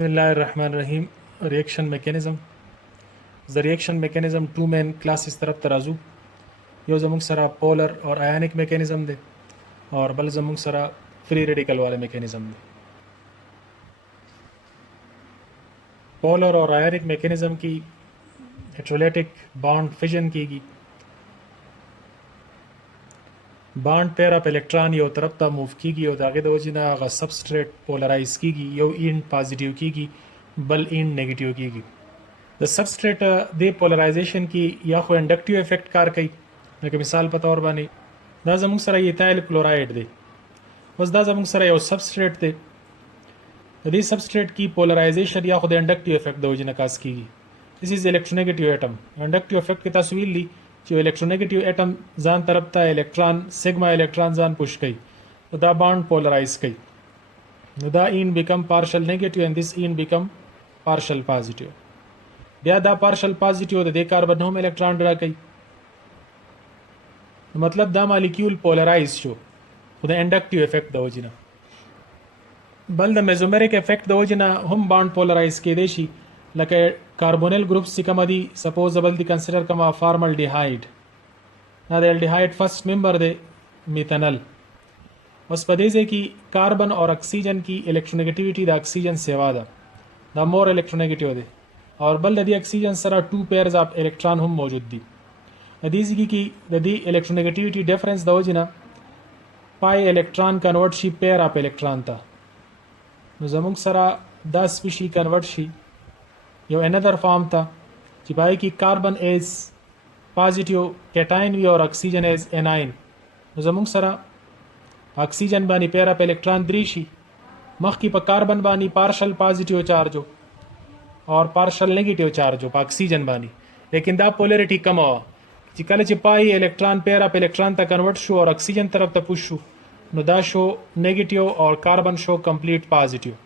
बिस्मिल्लाहिर्रहमानिर्रहीम। Reaction mechanism द reaction mechanism two main classes तरफ तराजू यो ज़मुंग सरा पोलर और आयनिक मैकेनिज़्म दे और बल ज़मुंग सरा फ्री रेडिकल वाले मैकेनिज़्म दे। पोलर और आयनिक मैकेनिज़्म की हेट्रोलाइटिक बॉन्ड फिजन कीगी बॉन्ड पेयर ऑफ इलेक्ट्रॉन यो तरफ ता मूव कीगी और दागे दो जिना आगा सबस्ट्रेट पोलराइज कीगी यो इंड पॉजिटिव कीगी बल इंड नेगेटिव कीगी। द सबस्ट्रेट दे पोलराइजेशन की या खो इंडक्टिव इफेक्ट कार कई लके मिसाल पे तौर बानी दा ज़मुंग सरा इथाइल क्लोराइड दे बस दा ज़मुंग सरा यो सबस्ट्रेट दे दी सबस्ट्रेट की पोलराइजेशन या खुद इंडक्टिव इफेक्ट दो जिना कास कीगी। This is electronegative atom inductive effect की तस्वीर ली जो इलेक्ट्रोनेगेटिव एटम जान तरफ ता इलेक्ट्रॉन सिग्मा इलेक्ट्रॉन जान पुश कई तो दा बॉन्ड पोलराइज कई दा end become partial negative and this end become partial positive बिया दा पार्शल पॉजिटिव दे कार्बन होम इलेक्ट्रॉन ड्रा कई मतलब दा मालिक्यूल पोलराइज शो खुद इंडक्टिव इफेक्ट दो जिना बल द मेसोमेरिक इफेक्ट दो जिना हम बॉन्ड पोलराइज के देशी लके कार्बोनिल ग्रुप्स सिकमदी सपोजेबल दी कंसीडर कमा फॉर्मल्डिहाइड ना द एल्डिहाइड फर्स्ट मेंबर दे मिथेनल बस पदेजे की कार्बन और ऑक्सीजन की इलेक्ट्रोनेगेटिविटी द ऑक्सीजन सेवा द मोर इलेक्ट्रोनेगेटिव दे और बल लदी ऑक्सीजन सरा टू पेयर्स ऑफ इलेक्ट्रॉन हम मौजूद दी नदीजगी की लदी इलेक्ट्रोनेगेटिविटी डिफरेंस दो जिना पाई इलेक्ट्रॉन कन्वर्ट शी पेयर ऑफ इलेक्ट्रॉन था ज़मुंग सरा 10 स्पीशी कन्वर्ट शी यो अनदर फॉर्म था चिपाई की कार्बन एज पॉजिटिव कैटाइन वी और ऑक्सीजन एज एनाइन ज़मुंग सरा ऑक्सीजन बानी पेयर ऑफ इलेक्ट्रॉन द्रीशी मख की पर कार्बन बानी पार्शल पॉजिटिव चार्जो और पार्शल नेगेटिव चार्जो ऑक्सीजन बानी लेकिन दा पोलरिटी कम हुआ चिकल चिपाई इलेक्ट्रॉन पेयर ऑफ इलेक्ट्रॉन तक कन्वर्ट शो और ऑक्सीजन तरफ तक पुश शो नो दा शो नेगेटिव और carbon show complete positive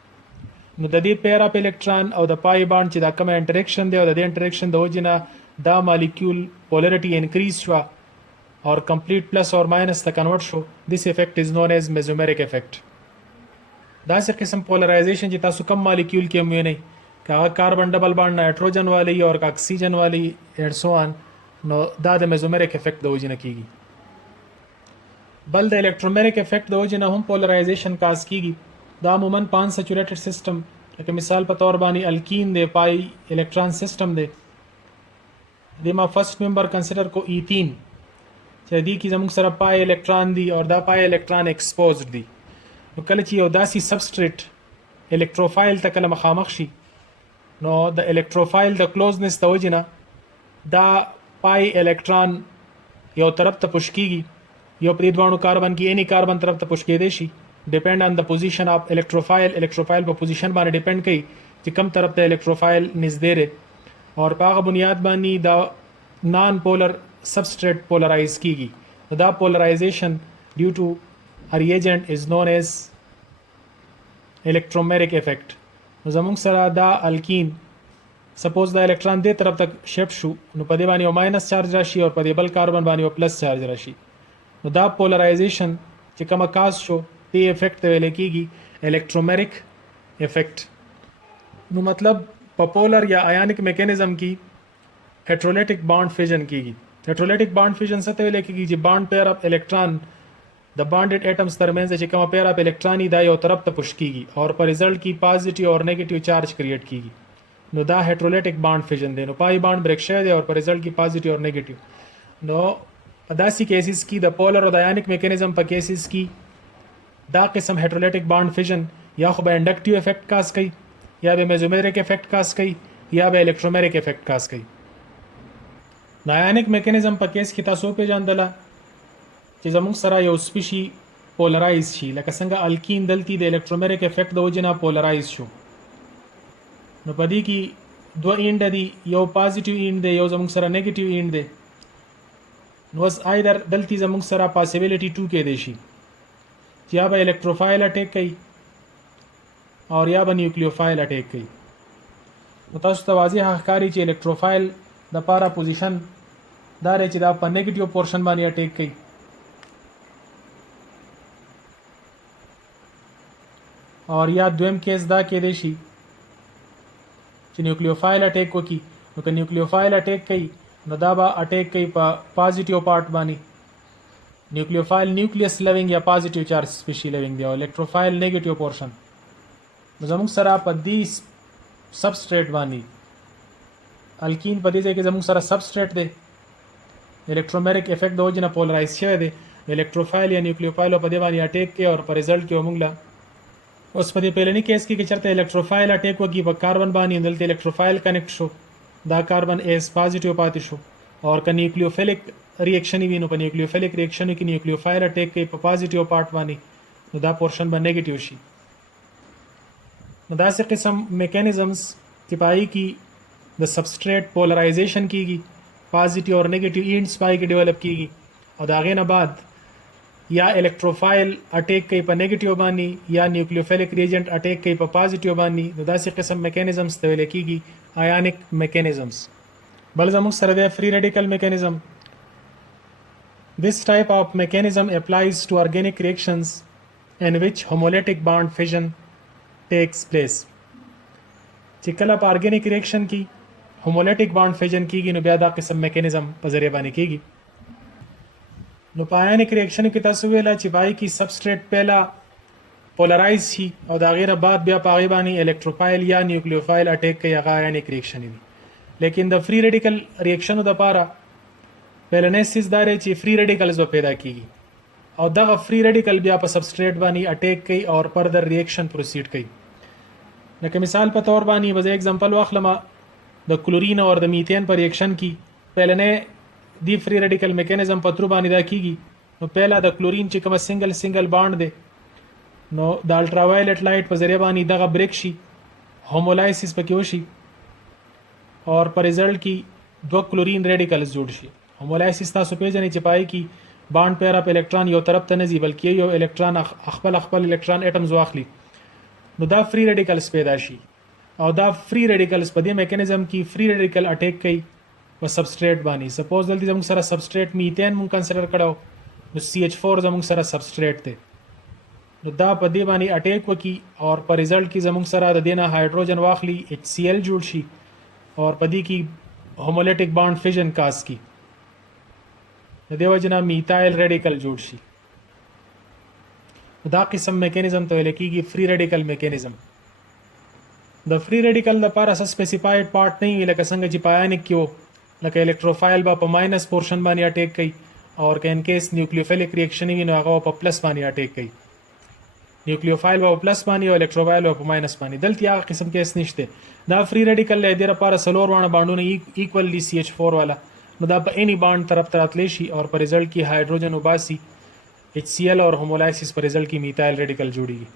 know the pair of electron और द पाई बॉन्ड चिदा कम इंटरेक्शन दे और द इंटरेक्शन दो जिना दा मॉलिक्यूल पोलरिटी इंक्रीज हुआ और कंप्लीट प्लस और माइनस तक कन्वर्ट शो this effect is known as mesomeric effect दा से किस्म पोलराइजेशन जिता सुकम मॉलिक्यूल के मुए नहीं का कार्बन डबल बॉन्ड नाइट्रोजन वाली और ऑक्सीजन वाली एंड सो ऑन नो दा द मेसोमेरिक इफेक्ट दो जिना कीगी बल द इलेक्ट्रोमेरिक इफेक्ट दो जिना हम पोलराइजेशन काज कीगी दा मुमन पान सैचुरेटेड सिस्टम लेकिन मिसाल पर तौर बानी अल्कीन दे पाई इलेक्ट्रॉन सिस्टम दे दिमा फर्स्ट मेंबर कंसिडर को ईथीन दी की जमुक सर पाए इलेक्ट्रॉन दी और दा पाए इलेक्ट्रॉन एक्सपोज दी तो कल ची उदासी सबस्ट्रेट इलेक्ट्रोफाइल तकल मखामखशी know the electrophile the closeness तो जिना दा पाई इलेक्ट्रॉन यो तरफ त पुश कीगी यो प्रीद्वाणु कार्बन की एनी कार्बन तरफ त पुश के देशी depend on the position of electrophile पर पोजीशन बाने डिपेंड कई कि कम तरफ त इलेक्ट्रोफाइल निज दे रे और पाग बुनियाद बानी the non polar substrate polarize कीगी the polarization due to a reagent is known as electromeric effect ज़मुंग सरा दा अल्कीन सपोज द इलेक्ट्रॉन दे तरफ तक शिफ्ट शू नु पदे बानी माइनस चार्ज राशि और पदे बल कार्बन बानी प्लस चार्ज राशि नु दा पोलराइजेशन के कम काज शो ते इफेक्ट वेले कीगी इलेक्ट्रोमेरिक इफेक्ट नु मतलब पोलर या आयनिक मैकेनिज्म की हेट्रोलाइटिक बॉन्ड फिजन कीगी हेट्रोलाइटिक बॉन्ड फिजन सते वेले कीगी जी bond pair of electron the bonded atoms दरमियान से कम पेयर ऑफ इलेक्ट्रॉन ही दाई और तरफ तक पुश कीगी और पर रिजल्ट की पॉजिटिव और नेगेटिव चार्ज क्रिएट कीगी नो दा हेट्रोलाइटिक बॉन्ड फिजन दे नो पाई बॉन्ड ब्रेक शेयर दे और पर रिजल्ट की पॉजिटिव और नेगेटिव नो अदासी केसेस की द पोलर और आयनिक मैकेनिज्म पर केसेस की दा किस्म हेट्रोलाइटिक बॉन्ड फिजन या खुब इंडक्टिव इफेक्ट कास कई या बे मेसोमेरिक इफेक्ट कास कई या बे इलेक्ट्रोमेरिक इफेक्ट कास कई आयनिक मैकेनिज्म पर केस की तासो पे जान दला कि ज़मुंग सरा यो स्पीशी पोलराइज शी लका संगा अल्कीन दलती दे इलेक्ट्रोमेरिक इफेक्ट दो जिना पोलराइज शो नो पदी की दो इंड दी यो पॉजिटिव इंड दे यो ज़मुंग सरा नेगेटिव इंड दे was either दलती ज़मुंग सरा पॉसिबिलिटी टू के देशी या बा इलेक्ट्रोफाइल अटैक कई और या बा न्यूक्लियोफाइल अटैक कई मुतास तवाजी हकारी ची इलेक्ट्रोफाइल द पारा पोजीशन दारे ची दा पर नेगेटिव पोर्शन बानी अटैक कई और या द्वेम केस दा के देशी چې نیوکلیوفایل اٹیک وکي نو که نیوکلیوفایل اٹیک کوي نو دا به اٹیک کوي په پازیټیو پارت باندې نیوکلیوفایل نیوکلیس لیوینګ یا پازیټیو چارج سپیشي لیوینګ دی او الکتروفایل نیگیټیو پورشن نو زموږ سره په دې سبسټریټ باندې الکین په دې ځای کې زموږ سره سبسټریټ دی الکترومیریک افیکټ د وجې نه پولرایز شوی دی الکتروفایل یا نیوکلیوفایل په دې باندې اٹیک کوي او په رزلټ کې موږ له اوس په دې پیلنی کیس کې چې چرته الکتروفایل اٹیک وکړي په کاربن باندې دلته الکتروفایل کنیکټ شو دا کاربن ایز پازیټیو پاتې شو او که نیوکلیوفیلیک ریاکشن وي نو په نیوکلیوفیلیک ریاکشن کې نیوکلیوفایل اٹیک کوي په پازیټیو پارت باندې نو دا پورشن به نیگیټیو شي نو داسې قسم میکانیزمز چې پای کې د سبسټریټ پولرایزیشن کیږي پازیټیو اور نیگیټیو اینډز پای کې ډیولپ کیږي او دا غې نه بعد یا الکتروفایل اٹیک کوي په نیگیټیو باندې یا نیوکلیوفیلیک ریجنټ اٹیک کوي په پازیټیو باندې نو داسې قسم میکانیزمز ته ویل کیږي آیونیک میکانیزمز بل زموږ سره د فری ریډیکل میکانیزم This type of mechanism applies to organic reactions in which homolytic bond fission takes place. چې کله په organic reaction کې homolytic bond fission کېږي نو بیا دا قسم میکانیزم په ذریعه باندې کېږي نو په ionic reaction کې تاسو ویلا چې پای کې سبسټریټ پهلا پولرایز شي او دا غیر بعد بیا په هغه باندې الکتروفایل یا نیوکلیوفایل اٹیک کوي هغه ionic reaction وي لیکن د فری ریډیکل ریاکشنو د لپاره پیلنیسیس دا دی چې فری ریډیکلز به پیدا کیږي او دغه فری ریډیکل بیا په سبسټریټ باندې اٹیک کوي او فردر ریاکشن پروسیډ کوي لکه مثال په تور باندې به ایگزامپل واخلم د کلورین او د میثین پر ریاکشن کې پیلنه دی فری ریډیکل میکانیزم په تر باندې دا کیږي نو پهلا د کلورین چې کوم سنگل بانډ دی نو د الټرا وایلټ لایټ په ذریعہ باندې دغه بریک شي هومولایسیس پکې وشي او په رزلټ کې دوه کلورین ریډیکلز جوړ شي هومولایسیس تاسو پیژنئ چې پای کې بانډ پیر اپ الکترون یو طرف ته نه ځي بلکې یو الکترون خپل الکترون اټمز واخلي نو دا فری ریډیکلز پیدا شي او دا فری ریډیکلز په دې میکانیزم کې فری ریډیکل اٹیک کوي په سبسټریټ باندې سپوز دلته زموږ سره سبسټریټ میثین مونږ کنسیډر کړو نو CH4 زموږ سره سبسټریټ دی نو دا په دې باندې اٹیک وکي او په رزلټ کې زموږ سره د دینه هایدروجن واخلي HCl جوړ شي او په دې کې هومولیټیک بانډ فیژن کاز کی د دې وجنه میثایل ریډیکل جوړ شي دا قسم میکانیزم ته ویل کېږي فری ریډیکل میکانیزم د فری ریډیکل لپاره سپیسیفاید پارت نه وی لکه څنګه چې پایانیک کې لکه الکتروفایل با په ماینس پورشن باندې اٹیک کوي او که ان کیس نیوکلیوفیلیک ریاکشن وي نو هغه په پلس باندې اٹیک کوي نیوکلیوفایل با پلس باندې او الکتروفایل په ماینس باندې دلته هغه قسم کیس نشته دا فری ریډیکل لري لپاره سلور وانه باندونه ایکواللی CH4 والا نو دا په اني باند طرف تراتلی شي او په رزلټ کې هایدروجن وباسي HCl اور هومولایسیس په رزلټ کې میثایل ریډیکل جوړیږي